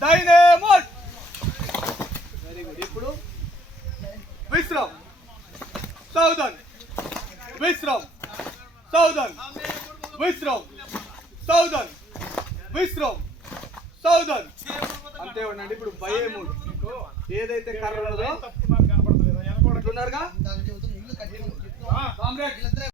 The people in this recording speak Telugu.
డైనమోట్ వెరీ గుడ్ ఇప్పుడు విశ్రామ్ సౌదన్ విశ్రామ్ సౌదన్ విశ్రామ్ సౌదన్ విశ్రామ్ సౌదన్ అంతే ఉండండి. ఇప్పుడు భయే మూడు. ఏదైతే కర్ర ఉన్నదో తప్పుకున్నాను కనపడతలేదా వెనకూడ ఉన్నారుగా